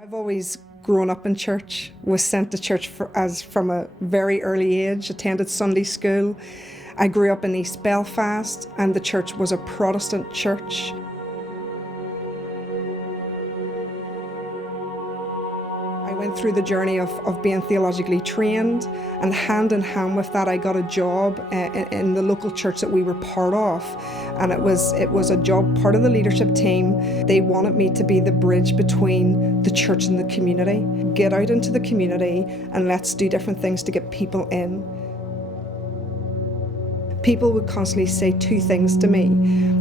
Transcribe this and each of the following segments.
I've always grown up in church, was sent to church from a very early age, attended Sunday school. I grew up in East Belfast and the church was a Protestant church. I went through the journey of being theologically trained, and hand in hand with that I got a job in the local church that we were part of, and it was a job part of the leadership team. They wanted me to be the bridge between the church and the community. Get out into the community and let's do different things to get people in. People would constantly say two things to me.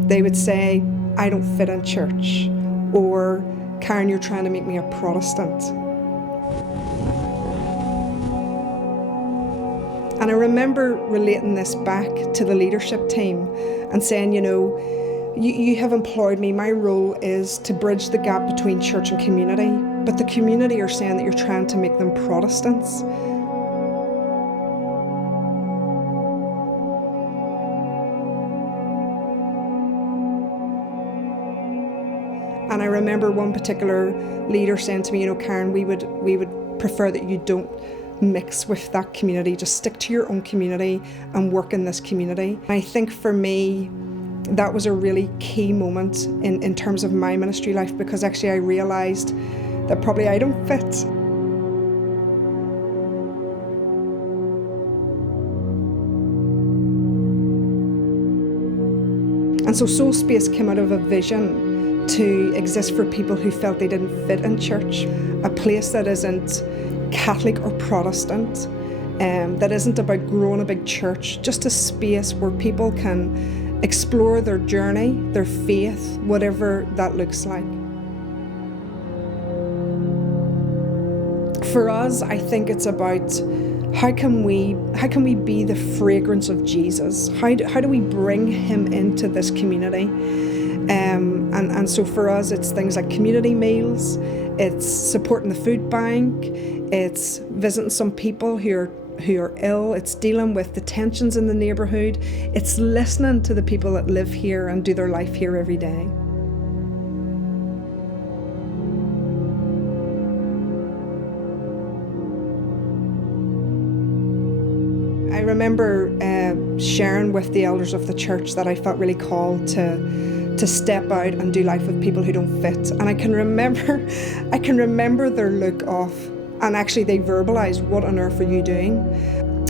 They would say, "I don't fit in church," or "Karen, you're trying to make me a Protestant." And I remember relating this back to the leadership team and saying, you have employed me. My role is to bridge the gap between church and community. But the community are saying that you're trying to make them Protestants. And I remember one particular leader saying to me, "Karen, we would prefer that you don't mix with that community. Just stick to your own community and work in this community." I think for me, that was a really key moment in terms of my ministry life, because actually I realised that probably I don't fit. And so Soul Space came out of a vision to exist for people who felt they didn't fit in church, a place that isn't Catholic or Protestant, that isn't about growing a big church, just a space where people can explore their journey, their faith, whatever that looks like. For us, I think it's about how can we be the fragrance of Jesus? How do we bring him into this community? And so for us, it's things like community meals, it's supporting the food bank, it's visiting some people who are ill, it's dealing with the tensions in the neighbourhood, it's listening to the people that live here and do their life here every day. I remember sharing with the elders of the church that I felt really called to step out and do life with people who don't fit. And I can remember their look of, and actually they verbalised, "What on earth are you doing?"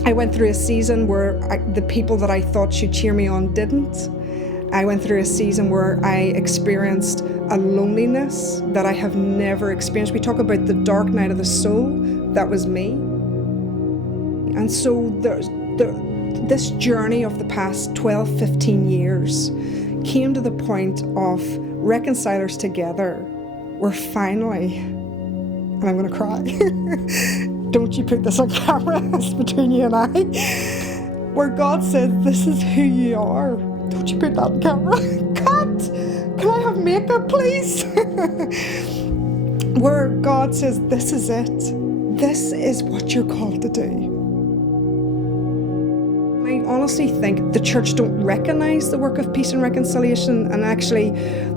I went through a season where the people that I thought should cheer me on didn't. I went through a season where I experienced a loneliness that I have never experienced. We talk about the dark night of the soul, that was me. And so this journey of the past 12, 15 years came to the point of reconcilers together, where finally, and I'm going to cry, don't you put this on camera, it's between you and I, where God says, "This is who you are." Don't you put that on camera? Cut! Can I have makeup, please? Where God says, "This is it. This is what you're called to do." I honestly think the church don't recognise the work of peace and reconciliation, and actually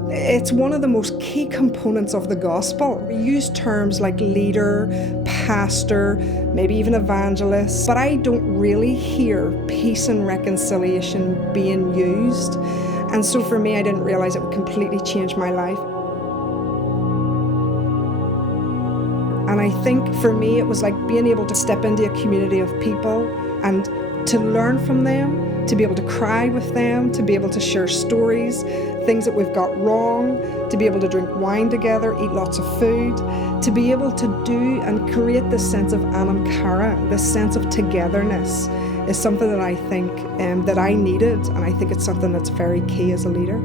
it's one of the most key components of the gospel. We use terms like leader, pastor, maybe even evangelist, but I don't really hear peace and reconciliation being used. And so for me, I didn't realise it would completely change my life. And I think for me, it was like being able to step into a community of people and to learn from them, to be able to cry with them, to be able to share stories, things that we've got wrong, to be able to drink wine together, eat lots of food, to be able to do and create this sense of anam cara, this sense of togetherness, is something that I think that I needed, and I think it's something that's very key as a leader.